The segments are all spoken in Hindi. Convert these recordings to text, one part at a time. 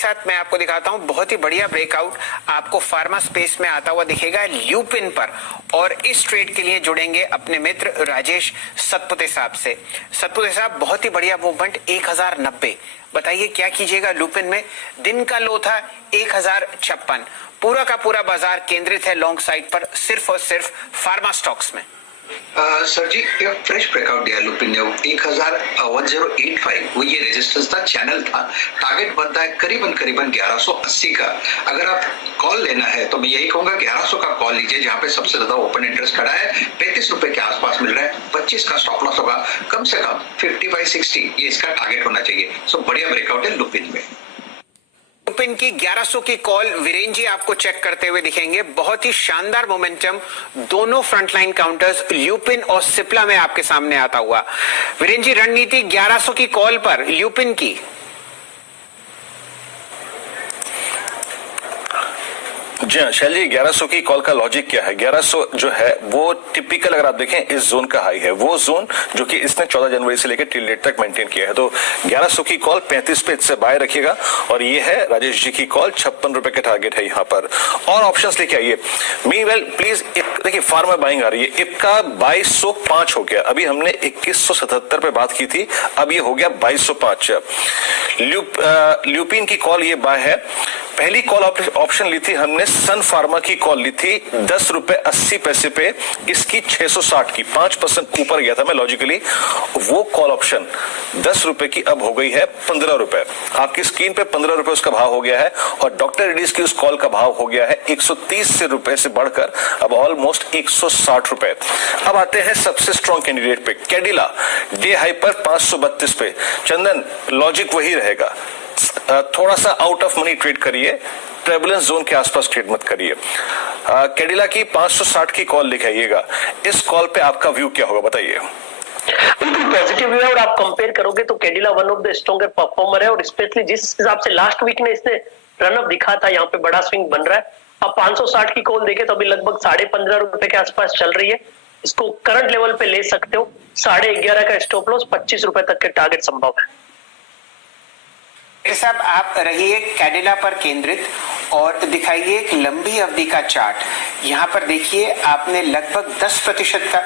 साथ मैं आपको दिखाता हूं बहुत ही बढ़िया ब्रेकआउट आपको फार्मा स्पेस में आता हुआ दिखेगा ल्यूपिन पर। और इस ट्रेड के लिए जुड़ेंगे अपने मित्र राजेश सतपुते साहब से। सतपुते साहब, बहुत ही बढ़िया मूवमेंट 1090। बताइए क्या कीजिएगा ल्यूपिन में। दिन का लो था 1056। पूरा का पूरा बाजार केंद्रित है लॉन्ग साइड पर, सिर्फ और सिर्फ फार्मा स्टॉक्स में। सर जी, ये फ्रेश ब्रेकआउट दिया लुपिन ने 1085, वो ये रेजिस्टेंस था, चैनल था। टारगेट बनता है करीबन 1180 का। अगर आप कॉल लेना है तो मैं यही कहूंगा 1100 का कॉल लीजिए, जहां पे सबसे ज्यादा ओपन इंटरेस्ट खड़ा है। 35 रुपए के आसपास मिल रहा है। 25 का स्टॉप लॉस होगा, कम से कम 50/60 ये इसका टारगेट होना चाहिए। सो बढ़िया ब्रेकआउट है लुपिन में। लुपिन की 1100 की कॉल वीरेन जी आपको चेक करते हुए दिखेंगे। बहुत ही शानदार मोमेंटम, दोनों फ्रंटलाइन काउंटर्स ल्यूपिन और सिप्ला में आपके सामने आता हुआ। वीरेन जी, रणनीति 1100 की कॉल पर ल्यूपिन की। जी हाँ शैली, 1100 की कॉल का लॉजिक क्या है? 1100 जो है वो टिपिकल, अगर आप देखें, इस जोन का हाई है, वो जोन जो कि इसने 14 जनवरी से लेकर टिल डेट तक मेंटेन किया है। तो 1100 की कॉल 35 पे इससे बाय रखिएगा। और ये है राजेश जी की कॉल, 56 रुपए के टारगेट है यहाँ पर। और ऑप्शंस लेके आइए। मीनवेल प्लीज, देखिए फार्मा बाइंग आ रही है। इक्का 2205 हो गया। अभी हमने 2177 पे बात की थी, अब ये हो गया 2205। ल्यूपिन की कॉल ये बाय है। पहली कॉल ऑप्शन ली थी हमने, सन फार्मा की कॉल ली थी 10 रुपए 80 पैसे पे, इसकी 660 की 5% ऊपर गया था मैं लॉजिकली। वो कॉल ऑप्शन 10 रुपए की अब हो गई है 15 रुपए। आपकी स्क्रीन पे 15 रुपए उसका भाव हो गया है। और डॉक्टर रेड्डीज की उस कॉल का भाव हो गया है 130 रुपए से बढ़कर अब ऑलमोस्ट 160 रुपए। अब आते हैं सबसे स्ट्रॉन्ग कैंडिडेट पे, कैडिला डे हाई पर 532 पे। चंदन, लॉजिक वही रहेगा, थोड़ा सा आउट ऑफ मनी ट्रेड करिए, ट्रेबुलेंस जोन के आसपास ट्रेड मत करिए। कैडिला की 560 की कॉल दिखाइएगा। इस कॉल पे आपका व्यू क्या होगा, बताइए। बिल्कुल पॉजिटिव है। और आप कंपेयर करोगे तो Cadila one of the stronger performer है। और स्पेशली जिस हिसाब से लास्ट वीक में इसने रन अप दिखा था, यहाँ पे बड़ा स्विंग बन रहा है। आप 560 की कॉल देखे तो अभी लगभग 15.5 रुपए के आसपास चल रही है। इसको करंट लेवल पे ले सकते हो। 11.5 का स्टॉप लॉस, 25 रुपए तक के टारगेट संभव है। साहब, आप रहिए कैडिला पर केंद्रित और दिखाइए एक लंबी अवधि का चार्ट। यहां पर देखिए आपने लगभग 10% का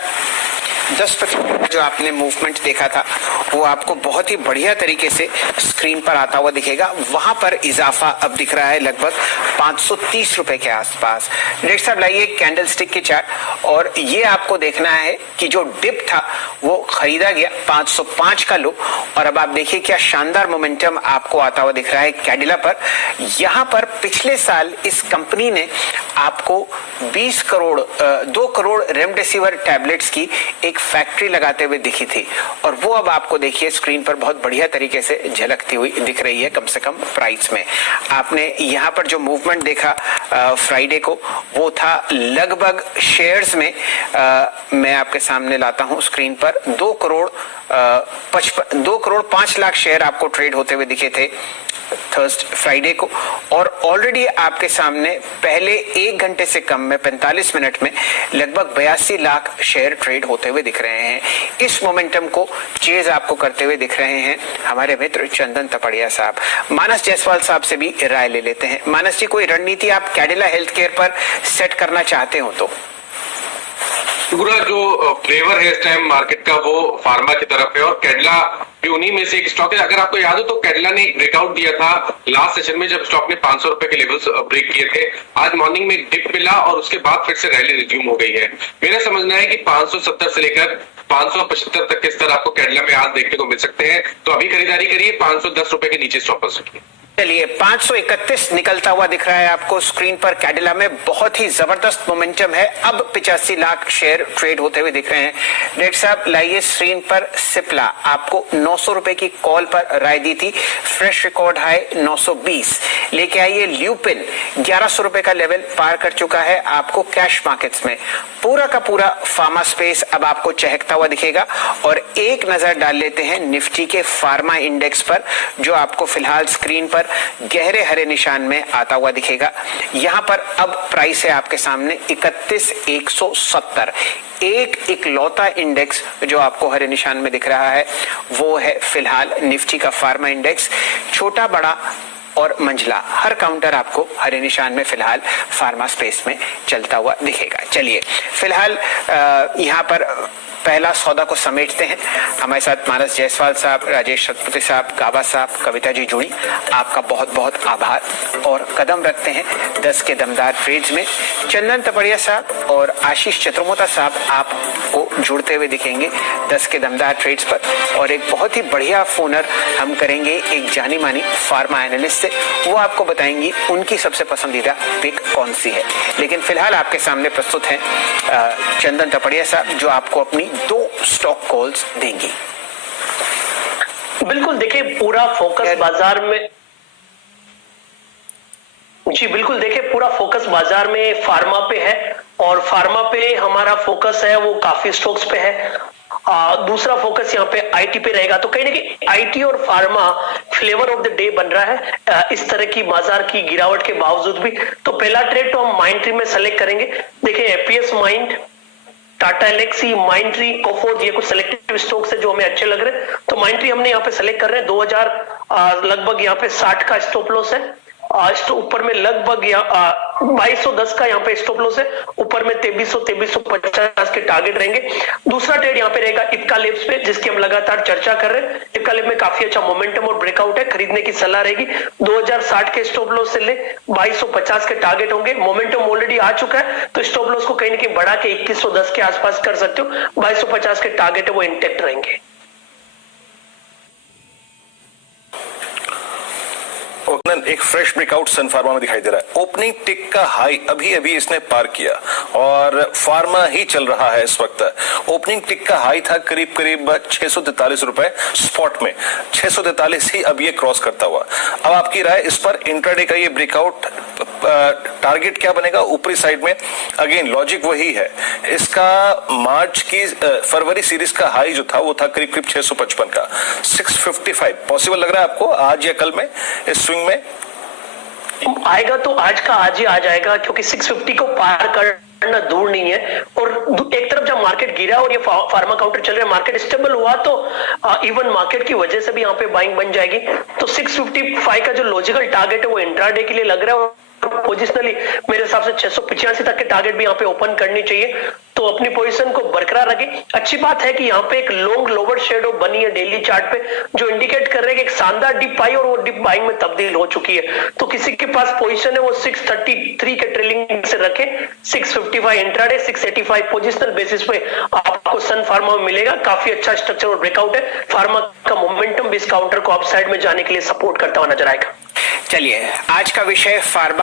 जो आपने मूवमेंट देखा था वो आपको बहुत ही बढ़िया तरीके से स्क्रीन पर आता हुआ दिखेगा। वहां पर इजाफा अब दिख रहा है लगभग 530 रुपए के आसपास। डेट साहब, लाइए कैंडल स्टिक की चार्ट। और ये आपको देखना है कि जो डिप था वो खरीदा गया 505 का लो। और अब आप देखिए क्या शानदार मोमेंटम आपको आता हुआ दिख रहा है कैडिला पर। यहां पर पिछले साल इस कंपनी ने आपको 2 करोड़ रेमडेसिविर टैबलेट्स की एक फैक्ट्री लगाते हुए दिखी थी। और वो अब आपको देखिए स्क्रीन पर बहुत बढ़िया तरीके से झलकती हुई दिख रही है, कम से कम प्राइस में। आपने यहाँ पर जो मूवमेंट देखा फ्राइडे को, वो था लगभग शेयर्स में मैं आपके सामने लाता हूं स्क्रीन पर 2 करोड़ 5 लाख शेयर आपको ट्रेड होते हुए दिखे थे फ्राइडे को। और ऑलरेडी आपके सामने पहले 1 घंटे से कम में 45 मिनट में लगभग 82 लाख शेयर ट्रेड होते हुए दिख रहे हैं। इस मोमेंटम को चेज आपको करते हुए दिख रहे हैं हमारे मित्र चंदन तपड़िया साहब। मानस जायसवाल साहब से भी राय ले लेते हैं। मानस जी, कोई रणनीति आप कैडिला हेल्थ केयर पर सेट करना चाहते हो तो? पूरा जो फ्लेवर है इस टाइम मार्केट का वो फार्मा की तरफ है। और कैडिला उन्हीं में से एक स्टॉक है। अगर आपको याद हो तो कैडिला ने एक ब्रेकआउट दिया था लास्ट सेशन में, जब स्टॉक ने 500 रुपए के लेवल्स ब्रेक किए थे। आज मॉर्निंग में एक डिप मिला और उसके बाद फिर से रैली रिज्यूम हो गई है। मेरा समझना है कि 570 से लेकर 575 तक के स्तर आपको कैडिला में आज देखने को मिल सकते हैं। तो अभी खरीदारी करिए, 510 रुपए के नीचे स्टॉप लॉस रखिए। चलिए, 531 निकलता हुआ दिख रहा है आपको स्क्रीन पर कैडिला में। बहुत ही जबरदस्त मोमेंटम है। अब 85 लाख शेयर ट्रेड होते हुए दिख रहे हैं। डेट साहब, लाइए स्क्रीन पर सिप्ला। आपको 900 रुपए की कॉल पर राय दी थी, फ्रेश रिकॉर्ड हाई 920 लेके आइए। ल्यूपिन 1100 रुपए का लेवल पार कर चुका है आपको कैश मार्केट्स में। पूरा का पूरा फार्मा स्पेस अब आपको चहकता हुआ दिखेगा। और एक नजर डाल लेते हैं निफ्टी के फार्मा इंडेक्स पर, जो आपको फिलहाल स्क्रीन पर गहरे हरे निशान में आता हुआ दिखेगा। यहां पर अब प्राइस है आपके सामने 31,170। एक इकलौता इंडेक्स जो आपको हरे निशान में दिख रहा है वो है फिलहाल निफ्टी का फार्मा इंडेक्स। छोटा बड़ा और मंझला हर काउंटर आपको हरे निशान में फिलहाल फार्मा स्पेस में चलता हुआ दिखेगा। चलिए फिलहाल यहाँ पर पहला सौदा को समेटते हैं। हमारे साथ मानस जायसवाल साहब, राजेश शतपथी साहब, गाबा साहब, कविता जी जुड़ी, आपका बहुत बहुत आभार। और कदम रखते हैं 10 के दमदार ट्रेड्स में। चंदन तपड़िया साहब और आशीष चतुर्मोता साहब आपको जुड़ते हुए दिखेंगे 10 के दमदार ट्रेड्स पर। और एक बहुत ही बढ़िया फोनर हम करेंगे एक जानी मानी फार्मा एनालिस्ट से, वो आपको बताएंगी उनकी सबसे पसंदीदा पिक कौन सी है। लेकिन फिलहाल आपके सामने प्रस्तुत हैं चंदन तपड़िया साहब, जो आपको अपनी 2 स्टॉक कॉल्स देंगी। बिल्कुल, देखिए पूरा फोकस बाजार में जी बिल्कुल देखिए पूरा फोकस बाजार में फार्मा पे है और फार्मा पे हमारा फोकस है वो काफी स्टॉक्स पे है। दूसरा फोकस यहाँ पे आईटी पे रहेगा। तो कहीं ना कहीं आईटी और pharma flavour of the day बन रहा है इस तरह की बाजार की गिरावट के बावजूद भी। तो पहला ट्रेड तो हम माइंड ट्री में सेलेक्ट करेंगे। देखिए APS Mind, Tata Elxsi, Mindtree, Coforge, ये कुछ सिलेक्टिव स्टॉक्स है जो हमें अच्छे लग रहे हैं। तो माइंडट्री हमने यहाँ पे सेलेक्ट कर रहे हैं। 2000 लगभग यहाँ पे 60 का स्टॉप लॉस है। ऊपर में लगभग 2210 का यहाँ पे स्टॉप लॉस है। ऊपर में 2350 के टारगेट रहेंगे। दूसरा ट्रेड यहाँ पे रहेगा इप्का लिप्स पे, जिसकी हम लगातार चर्चा कर रहे हैं। इप्का लिप में काफी अच्छा मोमेंटम और ब्रेकआउट है, खरीदने की सलाह रहेगी। 2060 के स्टॉप लॉस से ले 2250 के टारगेट होंगे। मोमेंटम ऑलरेडी आ चुका है, तो स्टॉप लॉस को कहीं ना कहीं बढ़ा के 2110 के आसपास कर सकते हो। 2250 के टारगेट है वो इंटेक्ट रहेंगे। एक फ्रेश ब्रेकआउट सन फार्मा में दिखाई दे रहा है। ओपनिंग टिक का हाई अभी अभी इसने पार किया और फार्मा ही चल रहा है इस वक्त। ओपनिंग टिक का हाई था करीब करीब 643 रुपए स्पॉट में, 643 ही अब ये क्रॉस करता हुआ। अब आपकी राय इस पर, इंट्राडे का ये ब्रेकआउट टारगेट क्या बनेगा ऊपरी साइड में? अगेन लॉजिक वही है, इसका मार्च की फरवरी सीरीज का हाई जो था वो था करीब करीब 655 का। 655 पॉसिबल लग रहा है आपको आज या कल में इस स्विंग में? आएगा तो आज का आज ही आ जाएगा, क्योंकि 650 को पार करना दूर नहीं है। और एक तरफ जब मार्केट गिरा और ये फार्मा काउंटर चल रहा है, मार्केट स्टेबल हुआ तो इवन मार्केट की वजह से भी यहाँ पे बाइंग बन जाएगी। तो 655 का जो लॉजिकल टारगेट है वो इंट्राडे के लिए लग रहा है। पोजिशनली मेरे हिसाब से 685 तक के टारगेट भी यहाँ पे ओपन करनी चाहिए। तो अपनी पोजीशन को बरकरार रखें। अच्छी बात है कि यहाँ पे एक लॉन्ग लोअर शेडो बनी है डेली चार्ट पे, जो इंडिकेट कर रहे हैं कि एक शानदार डिप आई और वो डिप बाइंग में तब्दील हो चुकी है। तो किसी के पास पोजीशन है वो 633 के ट्रेलिंग से रखें। 655 इंट्राडे, 685 पोजिशनल बेसिस पे आपको सन फार्मा में मिलेगा। काफी अच्छा स्ट्रक्चर और ब्रेकआउट है। फार्मा का मोमेंटम भी इस काउंटर को अपसाइड में जाने के लिए सपोर्ट करता हुआ नजर आएगा। चलिए आज का विषय फार्मा